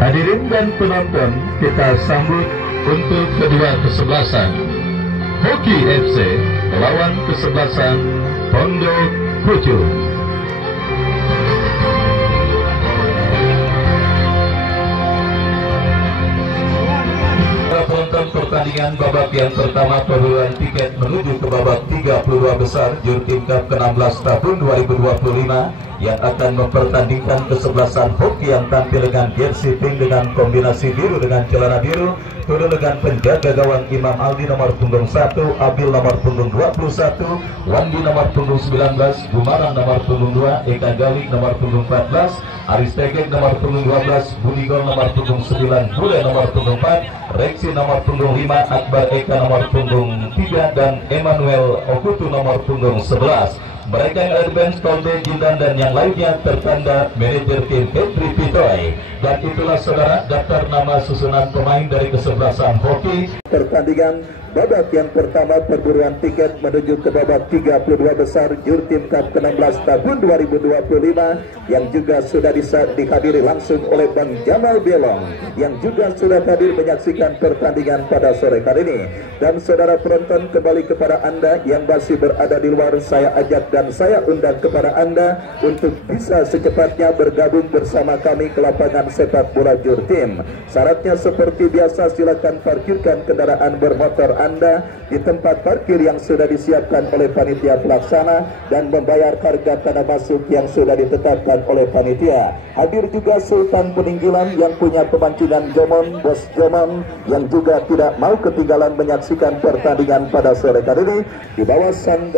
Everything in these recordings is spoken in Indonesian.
Hadirin dan penonton, kita sambut untuk kedua kesebelasan Hoki FC melawan kesebelasan Pondok Pucung. Penonton pertandingan babak yang pertama perburuan tiket menuju ke babak 32 besar Jurtim Cup ke-16 tahun 2025 yang akan mempertandingkan kesebelasan Hoki yang tampil dengan jersey pink dengan kombinasi biru dengan celana biru, turun dengan penjaga gawang Imam Aldi nomor punggung 1, Abil nomor punggung 21, Wandi nomor punggung 19, Gumarang nomor punggung 2, Eka Galik nomor punggung 14, Aris Tegek nomor punggung 12, Bunigol nomor punggung 9, Bule nomor punggung 4, Reksi nomor punggung 5, Akbar Eka nomor punggung 3, dan Emmanuel Okutu nomor punggung 11. Mereka yang advance, Kolde, Jindan, dan yang lainnya tertanda manajer tim Henry Pitoy. Dan itulah saudara daftar nama susunan pemain dari kesebelasan Hoki. Pertandingan babak yang pertama perburuan tiket menuju ke babak 32 besar Jurtim Cup ke-16 tahun 2025 yang juga sudah dihadiri langsung oleh Bang Jamal Belong yang juga sudah hadir menyaksikan pertandingan pada sore hari ini. Dan saudara penonton, kembali kepada Anda yang masih berada di luar, saya ajak dan saya undang kepada Anda untuk bisa secepatnya bergabung bersama kami ke lapangan sepak bola Jurtim. Syaratnya seperti biasa, silakan parkirkan kendaraan bermotor Anda di tempat parkir yang sudah disiapkan oleh panitia pelaksana dan membayar harga tanda masuk yang sudah ditetapkan oleh panitia. Hadir juga Sultan Peninggilan yang punya pemancingan Jomon, Bos Jomon, yang juga tidak mau ketinggalan menyaksikan pertandingan pada sore hari ini. Di bawah sang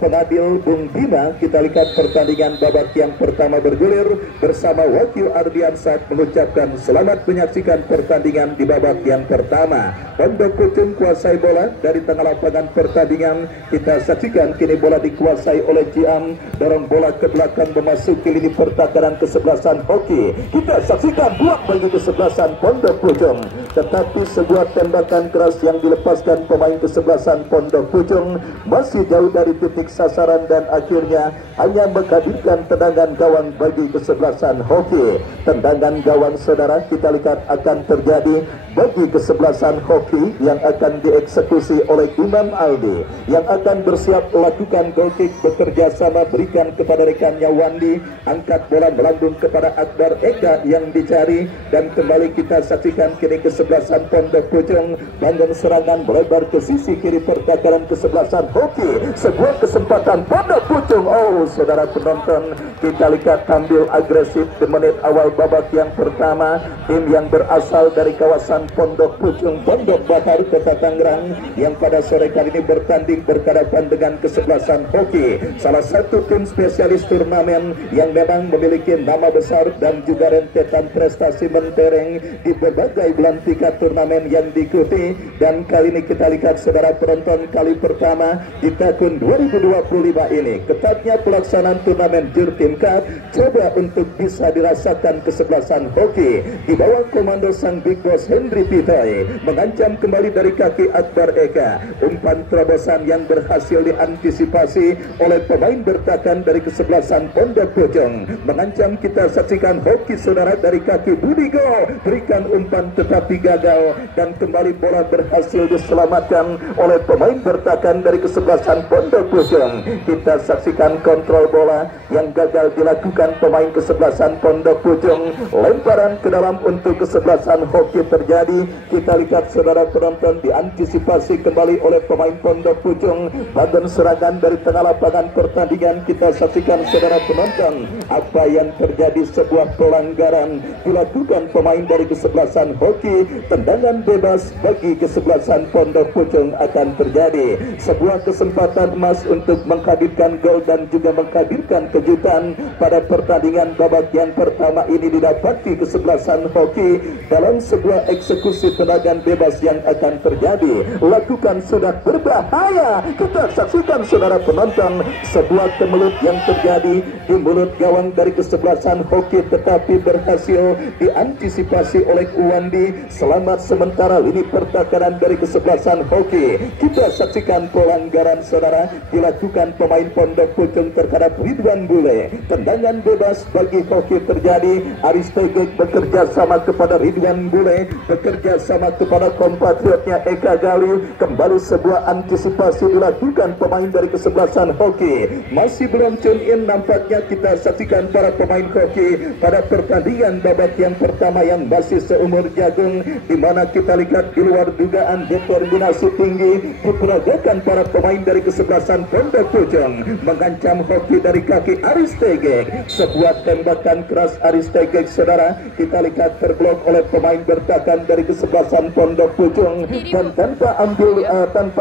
pengadil Bung Bima, kita lihat pertandingan babak yang pertama bergulir bersama Wakil Ardiansah mengucapkan selamat menyaksikan pertandingan di babak yang pertama. Pondok Pucung kuasai bola dari tengah lapangan pertandingan. Kita saksikan kini bola dikuasai oleh Jiam, dorong bola ke belakang memasuki lini pertahanan kesebelasan Hoki. Kita saksikan buat bagi kesebelasan Pondok Pucung, tetapi sebuah tembakan keras yang dilepaskan pemain kesebelasan Pondok Pucung masih jauh dari titik sasaran dan akhirnya hanya menghadirkan tendangan gawang bagi kesebelasan Hoki. Tendangan gawang saudara kita lihat akan terjadi bagi kesebelasan Hoki yang akan dieksekusi oleh Imam Aldi yang akan bersiap melakukan goal kick bekerja sama berikan kepada rekannya Wandi, angkat bola melambung kepada Akbar Eka yang dicari, dan kembali kita saksikan kini kesebelasan Pondok Pucung bangun serangan melebar ke sisi kiri pertahanan kesebelasan Hoki. Sebuah kesempatan Pondok Pucung. Oh saudara penonton, kita lihat tampil agresif di menit awal babak yang pertama. Tim yang berasal dari kawasan Pondok Pucung, Pondok Bakar, Kota Tangerang, yang pada sore kali ini bertanding berhadapan dengan kesebelasan hoki, salah satu tim spesialis turnamen yang memang memiliki nama besar dan juga rentetan prestasi mentereng di berbagai belantika turnamen yang diikuti. Dan kali ini kita lihat saudara penonton, kali pertama di tahun 2025 ini ketatnya pelaksanaan turnamen Jurtim Cup coba untuk bisa dirasakan kesebelasan hoki di bawah komando sang Big Boss Henry Pitoy, mengancam kembali dari kaki Akbar Eka. Umpan terobosan yang berhasil diantisipasi oleh pemain bertahan dari kesebelasan Pondok Pucung, mengancam. Kita saksikan hoki saudara dari kaki Budigo, berikan umpan tetapi gagal, dan kembali bola berhasil diselamatkan oleh pemain bertahan dari kesebelasan Pondok Pucung. Kita saksikan kontrol bola yang gagal dilakukan pemain kesebelasan Pondok Pucung, lemparan ke dalam untuk kesebelasan hoki terjadi. Kita lihat saudara penonton, diantisipasi kembali oleh pemain Pondok Pucung. Badan serangan dari tengah lapangan pertandingan, kita saksikan saudara penonton apa yang terjadi, sebuah pelanggaran dilakukan pemain dari kesebelasan hoki. Tendangan bebas bagi kesebelasan Pondok Pucung akan terjadi. Sebuah kesempatan emas untuk menghadirkan gol dan juga menghadirkan kejutan pada pertandingan babak yang pertama ini didapati kesebelasan hoki dalam sebuah eksekusi tendangan bebas yang akan terjadi. Lakukan sudah berbahaya. Kita saksikan saudara penonton, sebuah kemelut yang terjadi di mulut gawang dari kesebelasan hoki, tetapi berhasil diantisipasi oleh Uwandi. Selamat sementara lini pertahanan dari kesebelasan hoki. Kita saksikan pelanggaran saudara dilakukan pemain Pondok Pucung terhadap Ridwan Bule. Tendangan bebas bagi hoki terjadi. Aris Tegek bekerja sama kepada Ridwan Bule, bekerja sama kepada kompatriotnya Eka Gali. Kembali sebuah antisipasi dilakukan pemain dari kesebelasan hoki. Masih belum tune in nampaknya. Kita saksikan para pemain hoki pada pertandingan babak yang pertama yang masih seumur jagung, di mana kita lihat di luar dugaan determinasi tinggi diperagakan para pemain dari kesebelasan Pondok Pucung, mengancam hoki dari kaki Aris Tegek. Sebuah tembakan keras Aris Tegek saudara kita lihat terblok oleh pemain bertahan dari kesebelasan Pondok Pucung, dan tanpa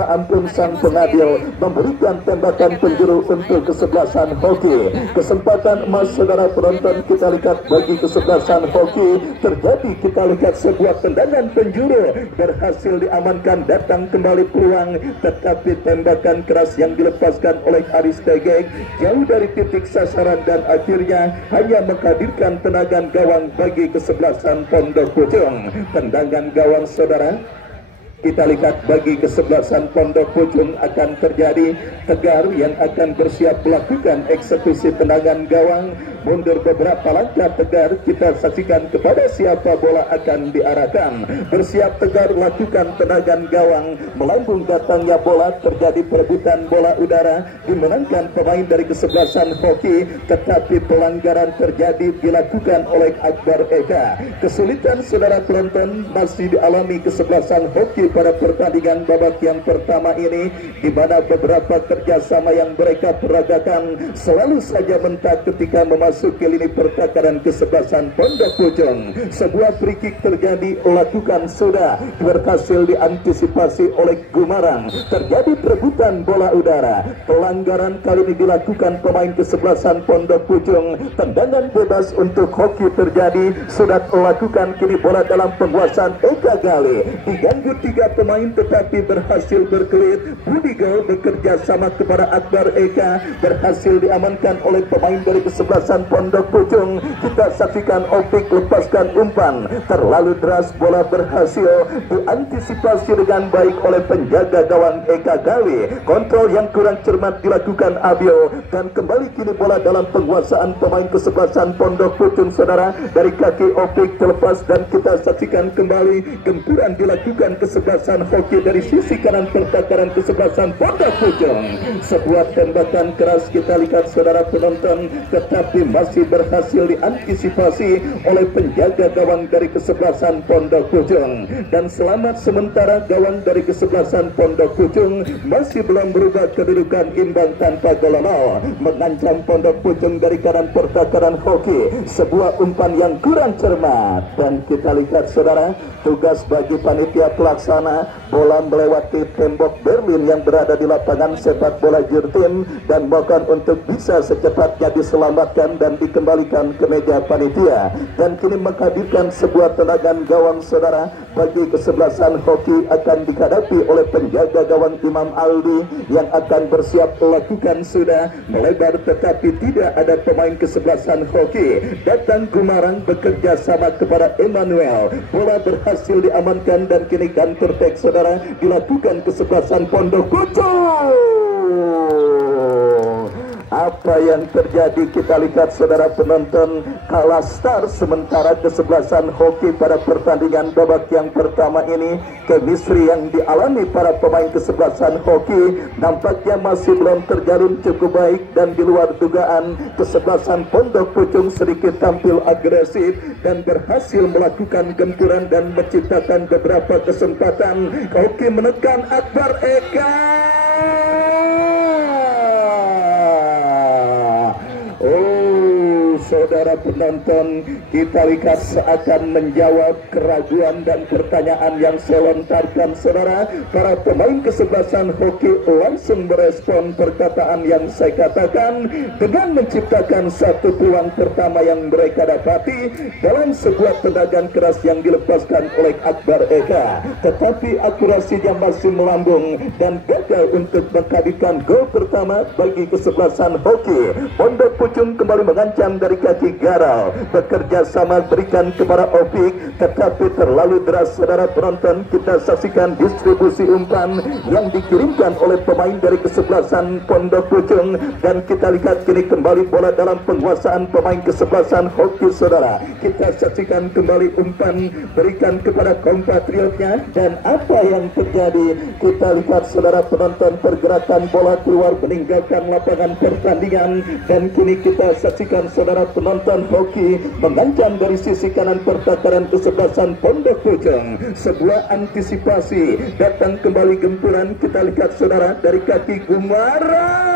ampun sang pengadil memberikan tembakan penjuru untuk kesebelasan hoki. Kesempatan emas saudara penonton kita lihat bagi kesebelasan hoki terjadi. Kita lihat sebuah tendangan penjuru berhasil diamankan, datang kembali peluang, tetapi tembakan keras yang dilepaskan oleh Aris Tegek jauh dari titik sasaran dan akhirnya hanya menghadirkan tendangan gawang bagi kesebelasan Pondok Pucung. Tendangan gawang saudara kita lihat bagi kesebelasan Pondok Pucung akan terjadi. Tegar yang akan bersiap melakukan eksekusi tendangan gawang mundur beberapa langkah. Tegar kita saksikan kepada siapa bola akan diarahkan. Bersiap Tegar lakukan tendangan gawang, melambung datangnya bola, terjadi perebutan bola udara dimenangkan pemain dari kesebelasan hoki, tetapi pelanggaran terjadi dilakukan oleh Akbar Eka. Kesulitan saudara penonton masih dialami kesebelasan hoki pada pertandingan babak yang pertama ini, di mana beberapa kerjasama yang mereka peragakan selalu saja mentak ketika memasuki lini pertahanan kesebelasan Pondok Pucung. Sebuah free kick terjadi, lakukan sudah berhasil diantisipasi oleh Gumarang. Terjadi perebutan bola udara. Pelanggaran kali ini dilakukan pemain kesebelasan Pondok Pucung. Tendangan bebas untuk hoki terjadi, sudah lakukan kini bola dalam penguasaan Eka Gali. Diganggu tiga pemain tetapi berhasil berkelit. Budigo bekerja sama kepada Akbar Eka, berhasil diamankan oleh pemain dari kesebelasan Pondok Pucung. Kita saksikan Opik lepaskan umpan, terlalu deras, bola berhasil diantisipasi dengan baik oleh penjaga gawang Eka Gali. Kontrol yang kurang cermat dilakukan Abio, dan kembali kini bola dalam penguasaan pemain kesebelasan Pondok Pucung saudara. Dari kaki Opik terlepas dan kita saksikan kembali gempuran dilakukan kesebelasan kesebelasan hoki dari sisi kanan pertakaran kesebelasan Pondok Pucung. Sebuah tembakan keras kita lihat saudara penonton, tetapi masih berhasil diantisipasi oleh penjaga gawang dari kesebelasan Pondok Pucung. Dan selamat sementara gawang dari kesebelasan Pondok Pucung masih belum berubah kedudukan imbang tanpa gol. Mengancam Pondok Pucung dari kanan pertakaran hoki. Sebuah umpan yang kurang cermat, dan kita lihat saudara, tugas bagi panitia pelaksana, bola melewati tembok Berlin yang berada di lapangan sepak bola Jurtim, dan mohon untuk bisa secepatnya diselamatkan dan dikembalikan ke meja panitia. Dan kini menghadirkan sebuah tendangan gawang saudara bagi kesebelasan hoki akan dihadapi oleh penjaga gawang Imam Aldi yang akan bersiap melakukan sudah melebar, tetapi tidak ada pemain kesebelasan hoki. Datang Gumarang bekerja sama kepada Emmanuel, bola berhasil diamankan dan kini counter attack saudara dilakukan kesebelasan Pondok Pucung. Apa yang terjadi kita lihat saudara penonton, kalah start sementara kesebelasan hoki pada pertandingan babak yang pertama ini. Chemistry yang dialami para pemain kesebelasan hoki nampaknya masih belum terjalin cukup baik, dan di luar dugaan kesebelasan Pondok Pucung sedikit tampil agresif dan berhasil melakukan gempuran dan menciptakan beberapa kesempatan. Hoki menekan Akbar Eka. Saudara penonton, kita lihat seakan menjawab keraguan dan pertanyaan yang saya lontarkan saudara. Para pemain kesebelasan hoki langsung merespon perkataan yang saya katakan dengan menciptakan satu peluang pertama yang mereka dapati dalam sebuah tendangan keras yang dilepaskan oleh Akbar Eka, tetapi akurasinya masih melambung dan gagal untuk menghadirkan gol pertama bagi kesebelasan hoki. Pondok Pucung kembali mengancam dari kaki garau, bekerja sama berikan kepada Opik, tetapi terlalu deras saudara penonton. Kita saksikan distribusi umpan yang dikirimkan oleh pemain dari kesebelasan Pondok Pucung, dan kita lihat kini kembali bola dalam penguasaan pemain kesebelasan hoki saudara. Kita saksikan kembali umpan berikan kepada kompatriotnya, dan apa yang terjadi kita lihat saudara penonton, pergerakan bola keluar meninggalkan lapangan pertandingan, dan kini kita saksikan saudara penonton hoki mengancam dari sisi kanan pertakaran kesebelasan Pondok Pucung. Sebuah antisipasi, datang kembali gempuran kita lihat saudara dari kaki Gumarang.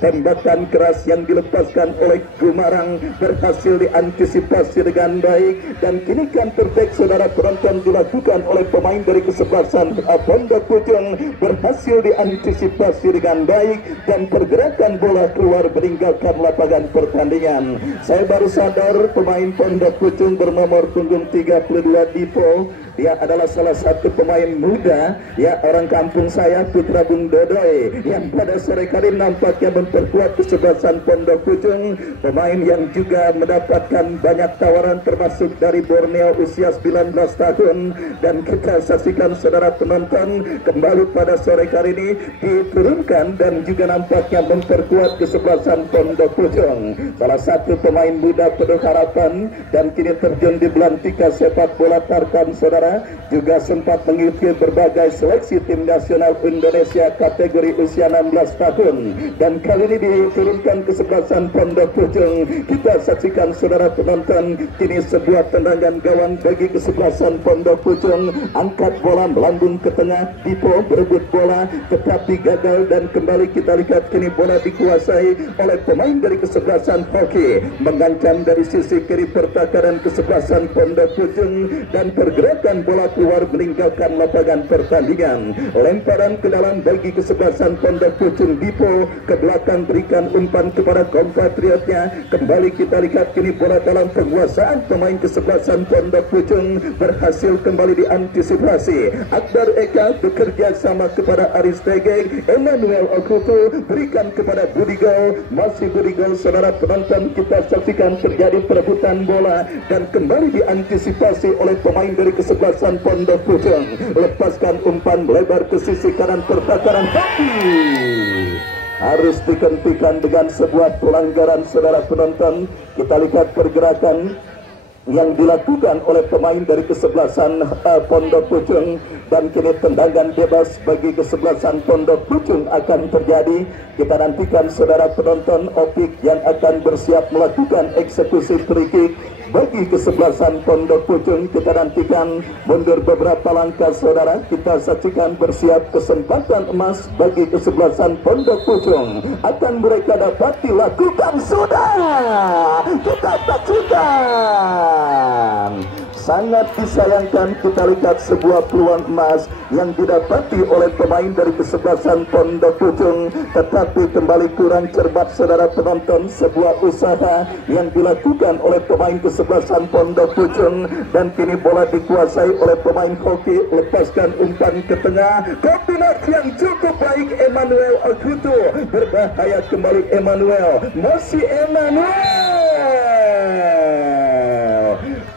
Tembakan keras yang dilepaskan oleh Gumarang berhasil diantisipasi dengan baik, dan kini counter attack saudara penonton dilakukan oleh pemain dari kesebelasan Pondok Pucung, berhasil diantisipasi dengan baik dan pergerakan bola keluar meninggalkan lapangan pertandingan. Saya baru sadar pemain Pondok Pucung bernomor punggung 32 Dipo, dia adalah salah satu pemain muda, ya orang kampung saya, putra Bung Dodoy, yang pada sore kali nampaknya memperkuat kesebelasan Pondok Pucung. Pemain yang juga mendapatkan banyak tawaran termasuk dari Borneo usia 19 tahun, dan kita saksikan saudara penonton kembali pada sore kali ini diturunkan dan juga nampaknya memperkuat kesebelasan Pondok Pucung. Salah satu pemain muda penuh harapan dan kini terjun di belantika sepak bola Tarkam saudara, juga sempat mengikuti berbagai seleksi tim nasional Indonesia kategori usia 16 tahun, dan kali ini diturunkan kesebelasan Pondok Pucung. Kita saksikan saudara penonton, kini sebuah tendangan gawang bagi kesebelasan Pondok Pucung, angkat bola melambung ke tengah, Dipo berebut bola tetapi gagal, dan kembali kita lihat kini bola dikuasai oleh pemain dari kesebelasan hoki, mengancam dari sisi kiri pertakaran kesebelasan Pondok Pucung, dan pergerakan bola keluar meninggalkan lapangan pertandingan. Lemparan ke dalam bagi kesebelasan Pondok Pucung, Dipo ke belakang berikan umpan kepada kompatriotnya. Kembali kita lihat kini bola dalam penguasaan pemain kesebelasan Pondok Pucung, berhasil kembali diantisipasi. Akbar Eka bekerja sama kepada Aris Tegek, Emmanuel Okutu berikan kepada Budigol, masih Budigol saudara penonton. Kita saksikan terjadi perebutan bola dan kembali diantisipasi oleh pemain dari kesebelasan Pondok Pucung, lepaskan umpan melebar ke sisi kanan pertakaran hoki, harus dihentikan dengan sebuah pelanggaran saudara penonton. Kita lihat pergerakan yang dilakukan oleh pemain dari kesebelasan Pondok Pucung, dan kini tendangan bebas bagi kesebelasan Pondok Pucung akan terjadi. Kita nantikan saudara penonton opik yang akan bersiap melakukan eksekusi free kick bagi kesebelasan Pondok Pucung. Kita nantikan mundur beberapa langkah saudara, kita saksikan bersiap kesempatan emas bagi kesebelasan Pondok Pucung akan mereka dapati lakukan sudah. Kita saksikan. Sangat disayangkan kita lihat sebuah peluang emas yang didapati oleh pemain dari kesebelasan Pondok Pucung, tetapi kembali kurang cermat saudara penonton. Sebuah usaha yang dilakukan oleh pemain kesebelasan Pondok Pucung, dan kini bola dikuasai oleh pemain hoki. Lepaskan umpan ke tengah, kombinasi yang cukup baik Emmanuel Okuto, berbahaya kembali Emmanuel, masih Emmanuel.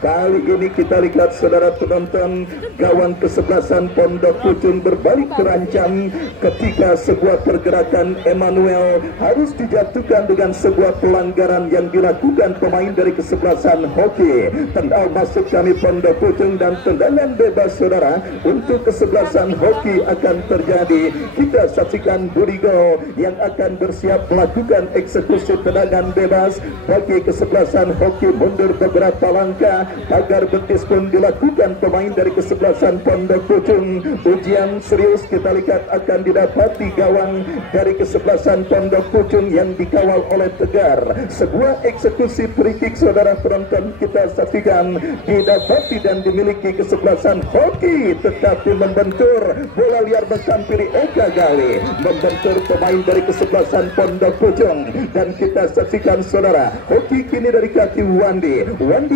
Kali ini kita lihat saudara penonton, gawang kesebelasan Pondok Pucung berbalik terancam ketika sebuah pergerakan Emmanuel harus dijatuhkan dengan sebuah pelanggaran yang dilakukan pemain dari kesebelasan hoki. Tendang masuk kami Pondok Pucung dan tendangan bebas saudara untuk kesebelasan hoki akan terjadi. Kita saksikan Budigo yang akan bersiap melakukan eksekusi tendangan bebas bagi kesebelasan hoki. Mundur beberapa langkah, agar betis pun dilakukan pemain dari kesebelasan Pondok Pucung. Ujian serius kita lihat akan didapati gawang dari kesebelasan Pondok Pucung yang dikawal oleh Tegar. Sebuah eksekusi free kick saudara penonton kita saksikan didapati dan dimiliki kesebelasan hoki, tetapi membentur bola liar menghampiri Eka Gali, membentur pemain dari kesebelasan Pondok Pucung. Dan kita saksikan saudara, hoki kini dari kaki Wandi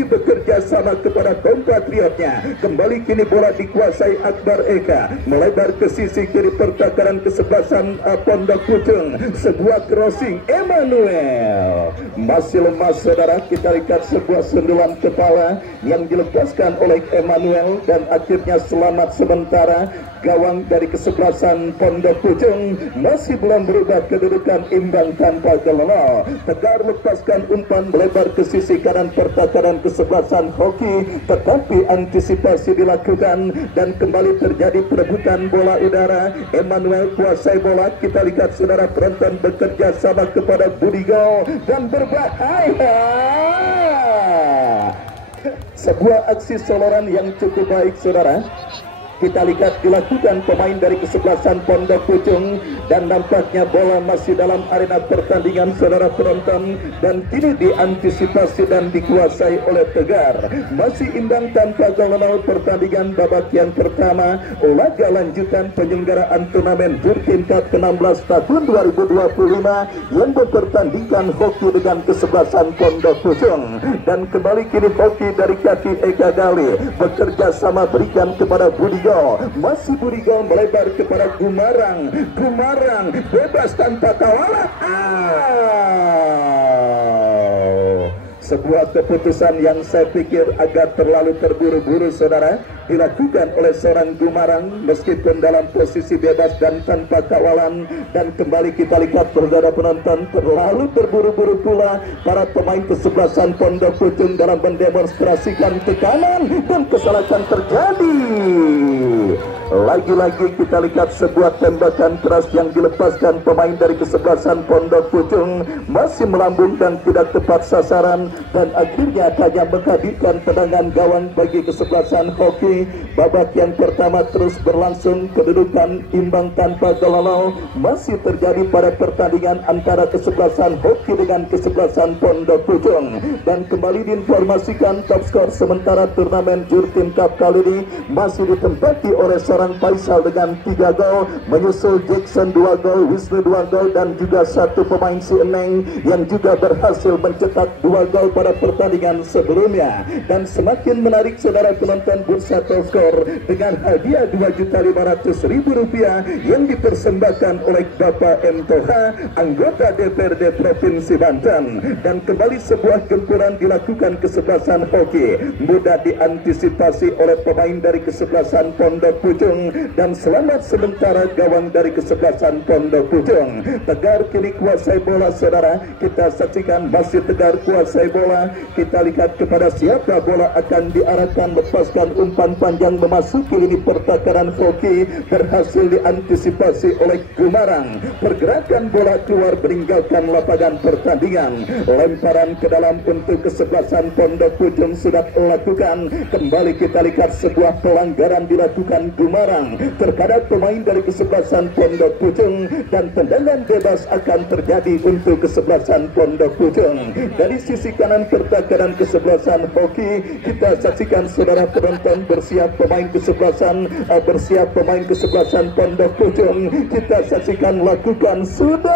bekerja sama kepada kompatriotnya. Kembali kini bola dikuasai Akbar Eka, melebar ke sisi kiri pertahanan kesebelasan Pondok Pucung. Sebuah crossing Emmanuel masih lemas saudara. Kita lihat sebuah sendulan kepala yang dilepaskan oleh Emmanuel, dan akhirnya selamat sementara. Gawang dari kesebelasan Pondok Pucung masih belum berubah kedudukan imbang tanpa gol. Tegar lepaskan umpan melebar ke sisi kanan pertahanan kesebelasan hoki, tetapi antisipasi dilakukan dan kembali terjadi perebutan bola udara. Emmanuel kuasai bola. Kita lihat saudara penonton bekerja sama kepada Budigo dan berbahaya. Sebuah aksi soloran yang cukup baik saudara kita lihat dilakukan pemain dari kesebelasan Pondok Pucung, dan nampaknya bola masih dalam arena pertandingan saudara penonton, dan kini diantisipasi dan dikuasai oleh Tegar. Masih imbang tanpa gol pertandingan babak yang pertama laga lanjutan penyelenggaraan turnamen Jurkin Cup ke-16 tahun 2025 yang mempertandingkan hoki dengan kesebelasan Pondok Pucung. Dan kembali kini hoki dari kaki Eka Gali bekerja sama berikan kepada Budigo. Masih Budigo melebar kepada Gumarang bebas tanpa kawalan. Sebuah keputusan yang saya pikir agak terlalu terburu-buru saudara dilakukan oleh seorang Gumarang meskipun dalam posisi bebas dan tanpa kawalan. Dan kembali kita lihat saudara penonton, terlalu terburu-buru pula para pemain kesebelasan Pondok Pucung dalam mendemonstrasikan tekanan, dan kesalahan terjadi. Lagi-lagi kita lihat sebuah tembakan keras yang dilepaskan pemain dari kesebelasan Pondok Pucung masih melambung dan tidak tepat sasaran, dan akhirnya hanya menghadirkan tendangan gawang bagi kesebelasan hoki. Babak yang pertama terus berlangsung, kedudukan imbang tanpa gol masih terjadi pada pertandingan antara kesebelasan hoki dengan kesebelasan Pondok Pucung. Dan kembali diinformasikan top skor sementara turnamen Jurtin Cup kali ini masih ditempati oleh seorang Faisal dengan 3 gol, menyusul Jackson 2 gol, Wisnu 2 gol, dan juga satu pemain si Eneng yang juga berhasil mencetak 2 gol pada pertandingan sebelumnya. Dan semakin menarik saudara penonton bursa top skor dengan hadiah Rp2.500.000 yang dipersembahkan oleh Bapak M. Toha, anggota DPRD Provinsi Banten. Dan kembali sebuah gempuran dilakukan kesebelasan hoki, mudah diantisipasi oleh pemain dari kesebelasan Pondok Pucung. Pucung, dan selamat sementara gawang dari kesebelasan Pondok Pucung. Tegar kini kuasai bola saudara, kita saksikan masih Tegar kuasai bola. Kita lihat kepada siapa bola akan diarahkan, lepaskan umpan panjang memasuki lini pertakaran hoki, berhasil diantisipasi oleh Gumarang. Pergerakan bola keluar meninggalkan lapangan pertandingan. Lemparan ke dalam untuk kesebelasan Pondok Pucung sudah lakukan. Kembali kita lihat sebuah pelanggaran dilakukan Gumarang terhadap pemain dari kesebelasan Pondok Pucung, dan tendangan bebas akan terjadi untuk kesebelasan Pondok Pucung. Dari sisi kanan pertakaran kesebelasan hoki, kita saksikan saudara penonton bersiap pemain kesebelasan Pondok Pucung. Kita saksikan lakukan sudah,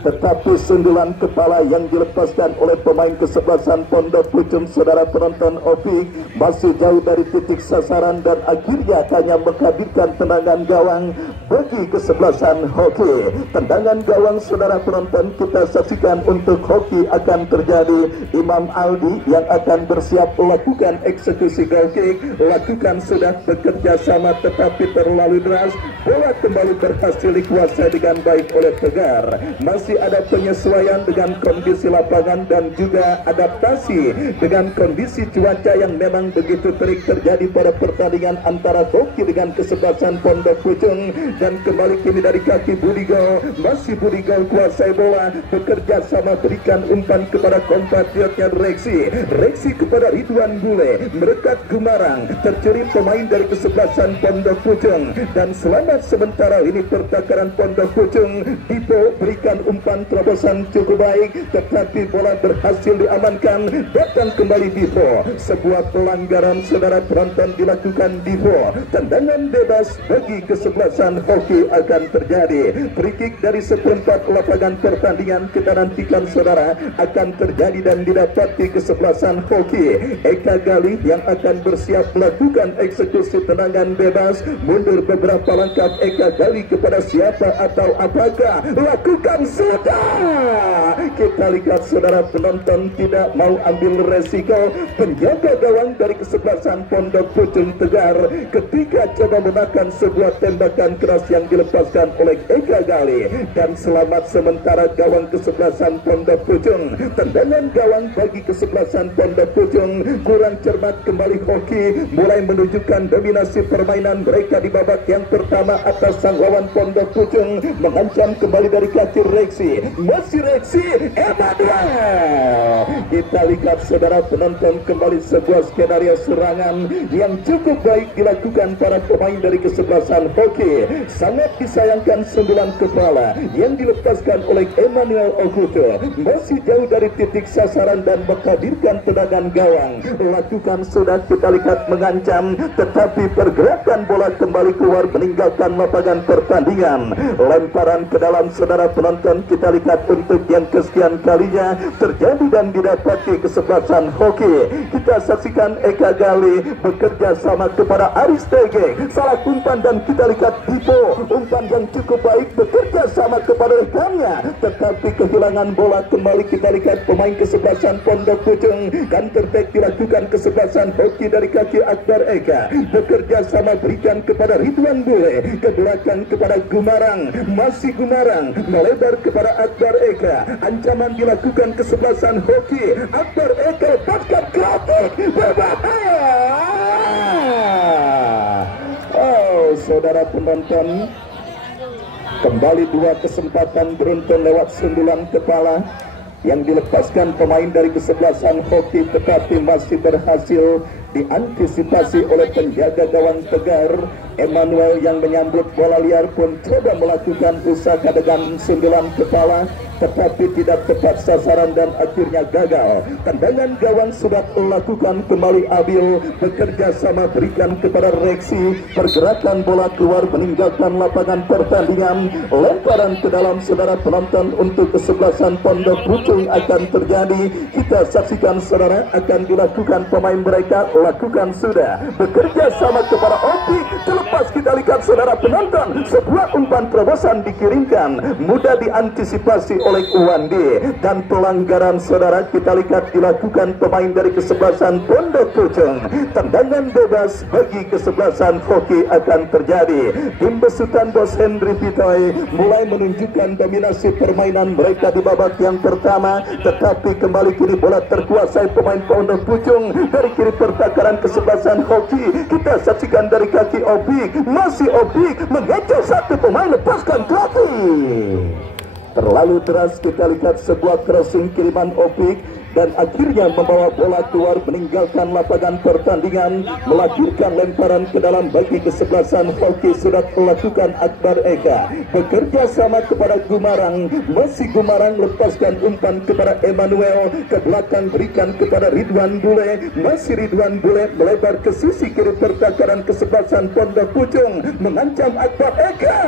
tetapi sundulan kepala yang dilepaskan oleh pemain kesebelasan Pondok Pucung saudara penonton Opik masih jauh dari titik sasaran, dan akhirnya hanya menghadirkan tendangan gawang bagi kesebelasan hoki. Tendangan gawang saudara penonton kita saksikan untuk hoki akan terjadi. Imam Aldi yang akan bersiap melakukan eksekusi goal kick, lakukan sudah bekerja sama tetapi terlalu deras. Bola kembali berhasil dikuasai dengan baik oleh Tegar. Masih ada penyesuaian dengan kondisi lapangan dan juga adaptasi dengan kondisi cuaca yang memang begitu terik terjadi pada pertandingan antara hoki dengan kesebelasan Pondok Pucung. Dan kembali kini dari kaki Budigo, masih Budigo kuasai bola, bekerja sama berikan umpan kepada kompatriotnya Reksi kepada Ridwan Bule, merekat Gumarang, tercuri pemain dari kesebelasan Pondok Pucung, dan selamat sementara ini pertakaran Pondok Pucung. Dipo berikan umpan terobosan cukup baik, tetapi bola berhasil diamankan. Datang kembali Dipo, sebuah pelanggaran saudara penonton dilakukan Dipo. Tendangan bebas bagi kesebelasan hoki akan terjadi. Free kick dari seperempat lapangan pertandingan kita nantikan saudara akan terjadi dan didapati kesebelasan hoki. Eka Gali yang akan bersiap melakukan eksekusi tendangan bebas. Mundur beberapa langkah Eka Gali kepada siapa atau apakah? Lakukan sudah. Kita lihat saudara penonton tidak mau ambil resiko. Penjaga gawang dari kesebelasan Pondok Pucung Tegar ketika coba menakan sebuah tembakan keras yang dilepaskan oleh Eka Gali, dan selamat sementara gawang kesebelasan Pondok Pucung. Tendangan gawang bagi kesebelasan Pondok Pucung kurang cermat. Kembali hoki mulai menunjukkan dominasi permainan mereka di babak yang pertama atas sang lawan Pondok Pucung. Mengancam kembali dari kaki Reksi, masih Reksi Emanuel. Kita lihat saudara penonton kembali sebuah skenario serangan yang cukup baik dilakukan para pemain dari kesebelasan hoki. Sangat disayangkan sundulan kepala yang dilepaskan oleh Emmanuel Oguto, masih jauh dari titik sasaran dan menghadirkan tendangan gawang. Lakukan sudah, kita lihat mengancam, tetapi pergerakan bola kembali keluar meninggalkan lapangan pertandingan. Lemparan ke dalam saudara penonton kita lihat untuk yang kesekian kalinya terjadi dan didapati kesebelasan hoki. Kita saksikan Eka Gali bekerja sama kepada Aris Tege, salah umpan, dan kita lihat Dipo, umpan yang cukup baik, bekerja sama kepada rekannya, tetapi kehilangan bola. Kembali kita lihat pemain kesebelasan Pondok Pucung, counter attack dilakukan kesebelasan hoki dari kaki Akbar Eka, bekerja sama berikan kepada Ridwan Bule, ke belakang kepada Gumarang, masih Gumarang melebar kepada Akbar Eka, ancaman dilakukan kesebelasan hoki. Akbar Eka lepaskan krotik berbahaya. Oh saudara penonton, kembali dua kesempatan beruntun lewat sundulan kepala yang dilepaskan pemain dari kesebelasan hoki, tetapi masih berhasil diantisipasi oleh penjaga gawang Tegar. Emmanuel yang menyambut bola liar pun coba melakukan usaha dengan sundulan kepala, tetapi tidak tepat sasaran dan akhirnya gagal. Tendangan gawang sudah dilakukan kembali Abil, bekerja sama berikan kepada Reksi. Pergerakan bola keluar meninggalkan lapangan pertandingan. Lemparan ke dalam saudara penonton untuk kesebelasan Pondok Pucung akan terjadi. Kita saksikan saudara akan dilakukan pemain mereka. Lakukan sudah, bekerja sama kepada Opik, terlepas lepas kita lihat saudara penonton, sebuah umpan terobosan dikirimkan, mudah diantisipasi oleh Uwandi, dan pelanggaran saudara kita lihat dilakukan pemain dari kesebelasan Pondok Pucung. Tendangan bebas bagi kesebelasan hoki akan terjadi. Tim besutan Bos Henry Pitoy mulai menunjukkan dominasi permainan mereka di babak yang pertama, tetapi kembali kini bola terkuasai pemain Pondok Pucung. Dari kiri pertakaran kesebelasan hoki, kita saksikan dari kaki Opik, masih Opik mengejar satu pemain, lepaskan kaki. Terlalu deras, kita lihat sebuah crossing kiriman Opik dan akhirnya membawa bola keluar meninggalkan lapangan pertandingan, melahirkan lemparan ke dalam bagi kesebelasan hoki. Sudah melakukan Akbar Eka bekerja sama kepada Gumarang, masih Gumarang lepaskan umpan kepada Emmanuel, ke belakang berikan kepada Ridwan Bule, masih Ridwan Bule melebar ke sisi kiri pertakaran kesebelasan Pondok Pucung, mengancam Akbar Eka,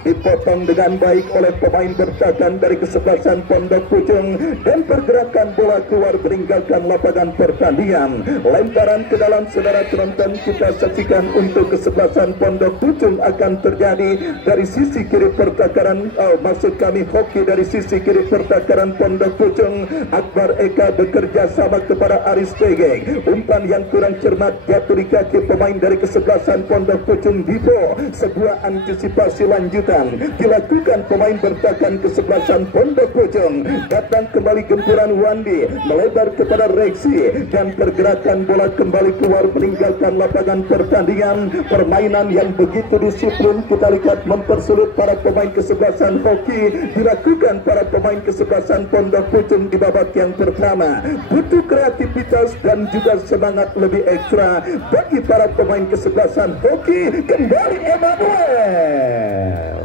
dipotong dengan baik oleh pemain bertahan dari kesebelasan Pondok Pucung, dan pergerakan bola keluar meninggalkan lapangan pertandingan. Lemparan ke dalam saudara penonton kita saksikan untuk kesebelasan Pondok Pucung akan terjadi dari sisi kiri pertakaran, maksud kami hoki dari sisi kiri pertakaran Pondok Pucung. Akbar Eka bekerja sama kepada Aris Tegeng, umpan yang kurang cermat jatuh di kaki pemain dari kesebelasan Pondok Pucung. Dipo, sebuah antisipasi lanjutan dilakukan pemain bertahan kesebelasan Pondok Pucung. Datang kembali gempuran Wandi melebar kepada Reksi, dan pergerakan bola kembali keluar meninggalkan lapangan pertandingan. Permainan yang begitu disiplin kita lihat mempersulit para pemain kesebelasan hoki dilakukan para pemain kesebelasan Pondok Pucung di babak yang pertama. Butuh kreativitas dan juga semangat lebih ekstra bagi para pemain kesebelasan hoki. Kembali Emmanuel,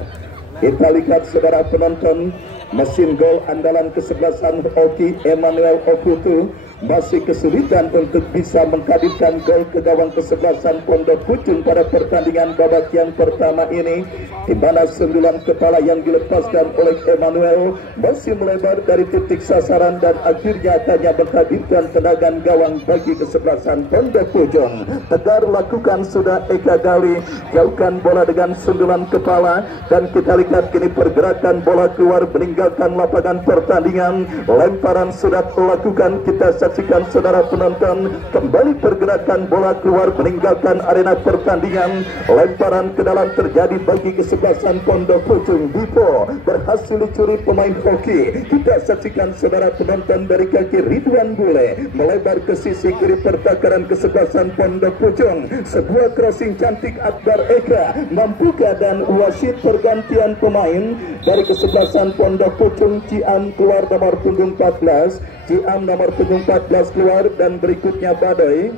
kita lihat saudara penonton, mesin gol andalan kesebelasan hoki Emmanuel Okutu masih kesulitan untuk bisa menghadirkan gol ke gawang kesebelasan Pondok Pucung pada pertandingan babak yang pertama ini, di mana sundulan kepala yang dilepaskan oleh Emmanuel masih melebar dari titik sasaran dan akhirnya hanya menghadirkan tendangan gawang bagi kesebelasan Pondok Pucung. Tegar lakukan sudah Eka Gali, jauhkan bola dengan sundulan kepala, dan kita lihat kini pergerakan bola keluar meninggalkan lapangan pertandingan. Lemparan sudah dilakukan, kita saksikan saudara penonton, kembali pergerakan bola keluar meninggalkan arena pertandingan. Lemparan ke dalam terjadi bagi kesebelasan Pondok Pucung. Dipo berhasil dicuri pemain hoki. Kita saksikan saudara penonton dari kaki Ridwan Bule melebar ke sisi kiri pertakaran kesebelasan Pondok Pucung. Sebuah crossing cantik Akbar Eka mampukah, dan wasit pergantian pemain dari kesebelasan Pondok Pucung. Ciam keluar nomor punggung 14, Ciam nomor punggung 14 keluar, dan berikutnya Badoy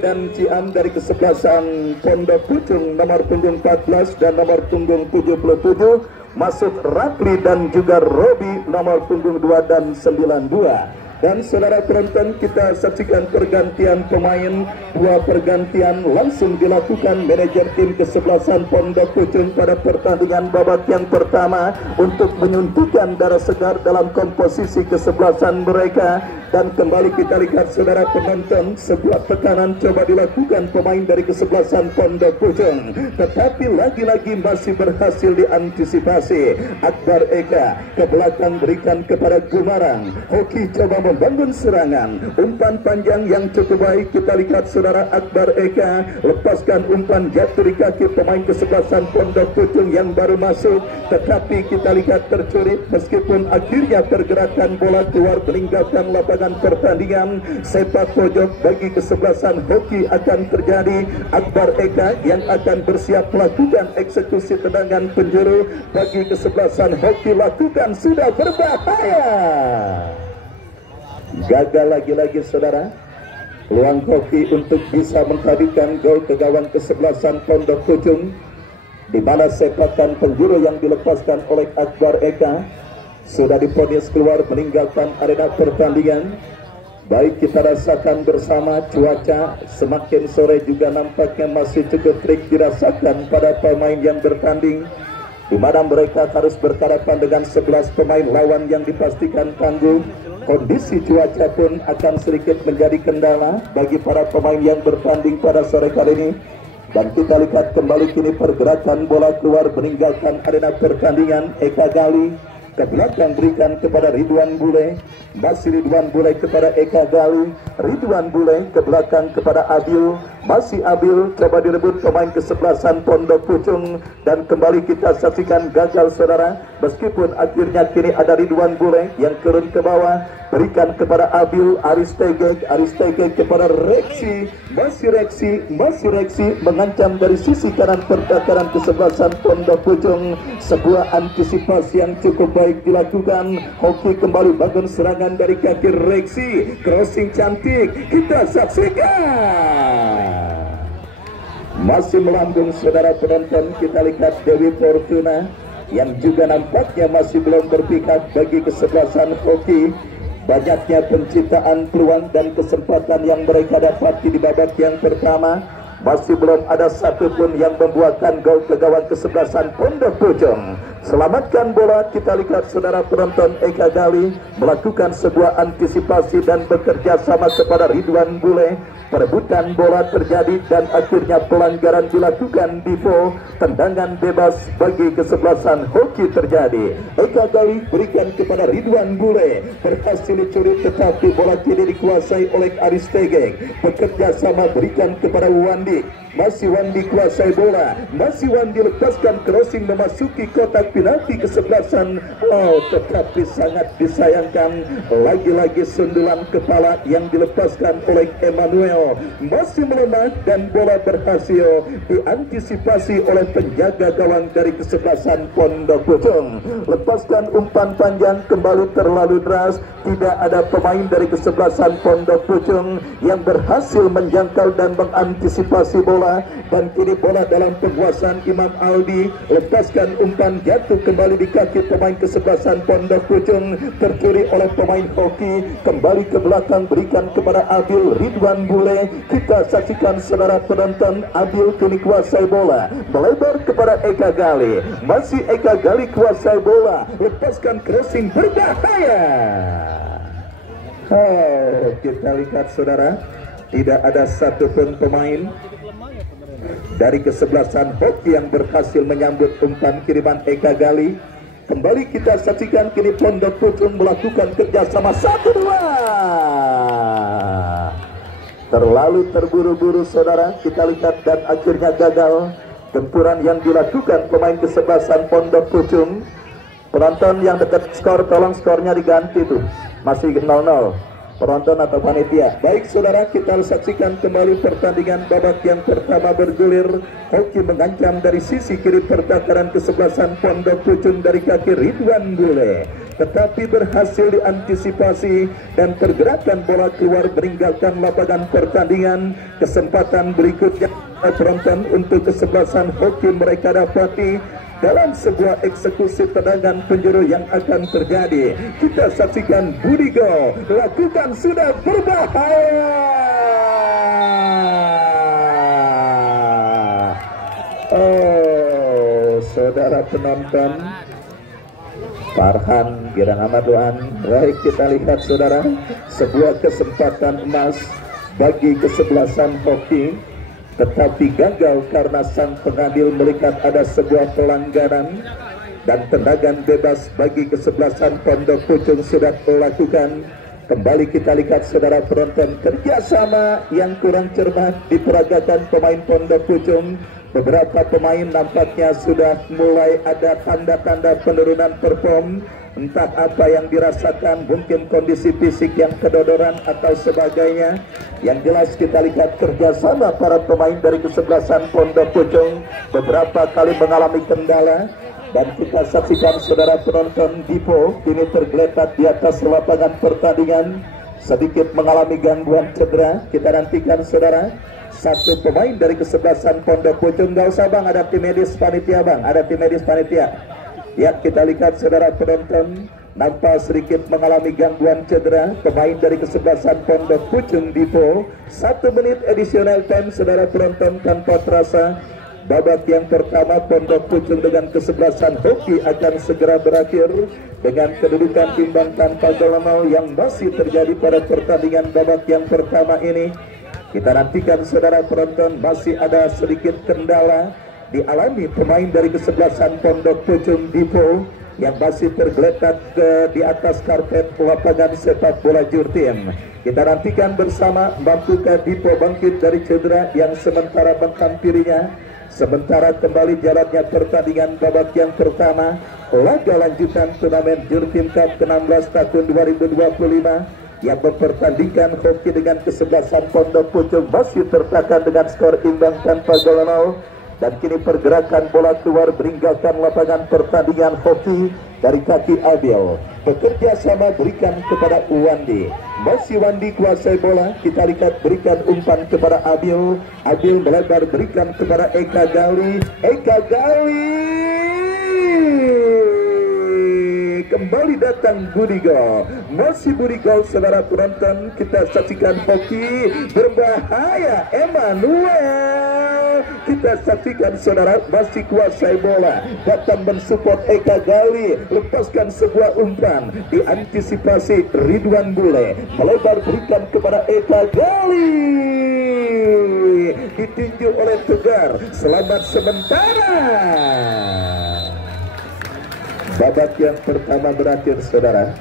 dan Ciam dari kesebelasan Pondok Pucung nomor punggung 14 dan nomor punggung 77 masuk Rapli dan juga Robi nomor punggung 2 dan 92. Dan saudara penonton, kita saksikan pergantian pemain. Dua pergantian langsung dilakukan manajer tim kesebelasan Pondok Pucung pada pertandingan babak yang pertama untuk menyuntikkan darah segar dalam komposisi kesebelasan mereka. Dan kembali kita lihat saudara penonton, sebuah tekanan coba dilakukan pemain dari kesebelasan Pondok Pucung, tetapi lagi-lagi masih berhasil diantisipasi. Akbar Eka ke belakang berikan kepada Gumarang. Hoki coba membangun serangan, umpan panjang yang cukup baik. Kita lihat saudara, Akbar Eka lepaskan umpan jatuh di kaki pemain kesebelasan Pondok Pucung yang baru masuk, tetapi kita lihat tercuri meskipun akhirnya pergerakan bola keluar meninggalkan lapangan pertandingan. Sepak pojok bagi kesebelasan hoki akan terjadi. Akbar Eka yang akan bersiap melakukan eksekusi tendangan penjuru bagi kesebelasan hoki, lakukan sudah berbahaya. Gagal lagi-lagi saudara. Peluang hoki untuk bisa menghadirkan gol ke gawang kesebelasan Pondok Pucung, di mana sepakan penjuru yang dilepaskan oleh Akbar Eka sudah diponis keluar meninggalkan arena pertandingan. Baik, kita rasakan bersama cuaca semakin sore juga nampaknya masih cukup terik dirasakan pada pemain yang bertanding. di mana mereka harus berhadapan dengan 11 pemain lawan yang dipastikan tangguh. Kondisi cuaca pun akan sedikit menjadi kendala bagi para pemain yang bertanding pada sore kali ini. Dan kita lihat kembali kini pergerakan bola keluar meninggalkan arena pertandingan. Eka Gali ke belakang berikan kepada Ridwan Bule, masih Ridwan Bule kepada Eka Gali, Ridwan Bule ke belakang kepada Abil, masih Abil coba direbut pemain kesebelasan Pondok Pucung, dan kembali kita saksikan gagal saudara, meskipun akhirnya kini ada Ridwan Bule yang turun ke bawah, berikan kepada Abil, Aristegek kepada Reksi, masih Reksi mengancam dari sisi kanan pertahanan kesebelasan Pondok Pucung. Sebuah antisipasi yang cukup baik dilakukan. Hoki kembali bangun serangan dari kaki Reksi, crossing cantik kita saksikan. Masih melambung saudara penonton, kita lihat Dewi Fortuna yang juga nampaknya masih belum berpihak bagi kesebelasan Hoki. Banyaknya penciptaan peluang dan kesempatan yang mereka dapati di babak yang pertama, masih belum ada satupun yang membuahkan gol ke gawang kesebelasan Pondok Pucung. Selamatkan bola, kita lihat saudara penonton, Eka Gali melakukan sebuah antisipasi dan bekerja sama kepada Ridwan Bule. Perebutan bola terjadi dan akhirnya pelanggaran dilakukan. Divo, tendangan bebas bagi kesebelasan Hoki terjadi. Eka Gali berikan kepada Ridwan Bule, berhasil dicuri tetapi bola kini dikuasai oleh Aristegek. Bekerja sama berikan kepada Wandi, masih Wandi kuasai bola, masih Wandi lepaskan crossing memasuki kotak penalti kesebelasan. Tetapi sangat disayangkan, lagi-lagi sundulan kepala yang dilepaskan oleh Emmanuel. Masih melemah dan bola berhasil diantisipasi oleh penjaga gawang dari kesebelasan Pondok Pucung. Lepaskan umpan panjang kembali terlalu deras, tidak ada pemain dari kesebelasan Pondok Pucung yang berhasil menjangkau dan mengantisipasi bola. Dan kini bola dalam penguasaan Imam Aldi, lepaskan umpan jatuh kembali di kaki pemain kesebelasan Pondok Pucung, tercuri oleh pemain Hoki, kembali ke belakang berikan kepada Abil, Ridwan Bule. Kita saksikan saudara penonton, Abil kini kuasai bola, melebar kepada Eka Gali, masih Eka Gali kuasai bola, lepaskan crossing berbahaya. Kita lihat saudara, tidak ada satupun pemain dari kesebelasan Hoki yang berhasil menyambut umpan kiriman Eka Gali. Kembali kita saksikan kini Pondok Pucung melakukan kerjasama 1-2. Terlalu terburu-buru saudara, kita lihat dan akhirnya gagal tempuran yang dilakukan pemain kesebelasan Pondok Pucung. Penonton yang dekat skor, tolong skornya diganti tuh, masih 0-0 penonton atau panitia. Baik saudara, kita saksikan kembali pertandingan babak yang pertama bergulir. Hoki mengancam dari sisi kiri pertahanan kesebelasan Pondok Pucung dari kaki Ridwan Bule, tetapi berhasil diantisipasi dan pergerakan bola keluar meninggalkan lapangan pertandingan. Kesempatan berikutnya penonton untuk kesebelasan Hoki mereka dapati dalam sebuah eksekusi tendangan penjuru yang akan terjadi. Kita saksikan Budigo lakukan sudah berbahaya. Saudara penonton, Farhan Girang Amaduan. Baik, kita lihat saudara, sebuah kesempatan emas bagi kesebelasan Hoki, tetapi gagal karena sang pengadil melihat ada sebuah pelanggaran dan tendangan bebas bagi kesebelasan Pondok Pucung sudah dilakukan. Kembali kita lihat saudara penonton, kerjasama yang kurang cermat diperagakan pemain Pondok Pucung. Beberapa pemain nampaknya sudah mulai ada tanda-tanda penurunan perform. Entah apa yang dirasakan, mungkin kondisi fisik yang kedodoran atau sebagainya. Yang jelas kita lihat kerjasama para pemain dari kesebelasan Pondok Pucung beberapa kali mengalami kendala. Dan kita saksikan saudara penonton, Dipo kini tergeletak di atas lapangan pertandingan, sedikit mengalami gangguan cedera. Kita nantikan saudara, satu pemain dari kesebelasan Pondok Pucung. Gak usah bang, ada tim medis panitia bang, ada tim medis panitia. Ya, kita lihat saudara penonton, nampak sedikit mengalami gangguan cedera pemain dari kesebelasan Pondok Pucung Dipo. 1 menit additional time saudara penonton tanpa terasa. babak yang pertama Pondok Pucung dengan kesebelasan hoki akan segera berakhir dengan kedudukan imbang tanpa gol 0 yang masih terjadi pada pertandingan babak yang pertama ini. Kita nantikan saudara penonton, masih ada sedikit kendala dialami pemain dari kesebelasan Pondok Pucung Dipo yang masih tergeletak di atas karpet lapangan sepak bola Jurtim. Kita nantikan bersama mampukah Dipo bangkit dari cedera yang sementara menghampirinya. Sementara kembali jalannya pertandingan babak yang pertama laga lanjutan turnamen Jurtim Cup ke-16 tahun 2025 yang mempertandingkan hoki dengan kesebelasan Pondok Pucung masih tertahan dengan skor imbang tanpa gol 0. Dan kini pergerakan bola keluar meninggalkan lapangan pertandingan hoki dari kaki Abil. Bekerja sama berikan kepada Wandi. Masih Wandi kuasai bola. Kita lihat berikan umpan kepada Abil. Abil melebar berikan kepada Eka Gali. Eka Gali. Kembali datang Budigo. Masih Budigo saudara penonton. Kita saksikan hoki berbahaya Emmanuel. Kita saksikan saudara masih kuasai bola, datang mensupport Eka Gali, lepaskan sebuah umpan, diantisipasi Ridwan Bule, melebar berikan kepada Eka Gali, ditinju oleh Tegar, selamat sementara. Babak yang pertama berakhir saudara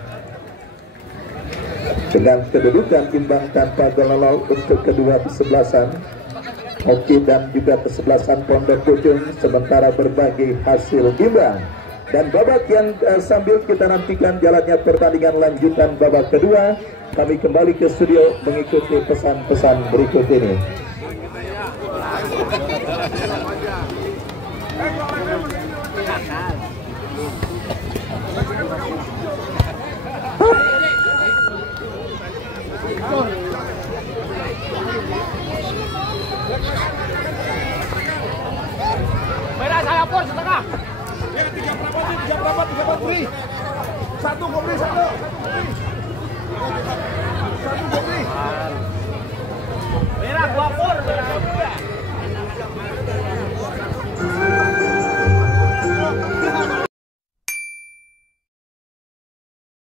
dengan kedudukan imbang tanpa gol 0 untuk kedua kesebelasan hoki dan juga kesebelasan Pondok Pucung, sementara berbagi hasil imbang. Dan babak yang sambil kita nantikan jalannya pertandingan lanjutan babak kedua, kami kembali ke studio mengikuti pesan-pesan berikut ini. Merah saya pun setengah. Tiga berapa beri. Satu beri. Satu beri. Merah 2 pur.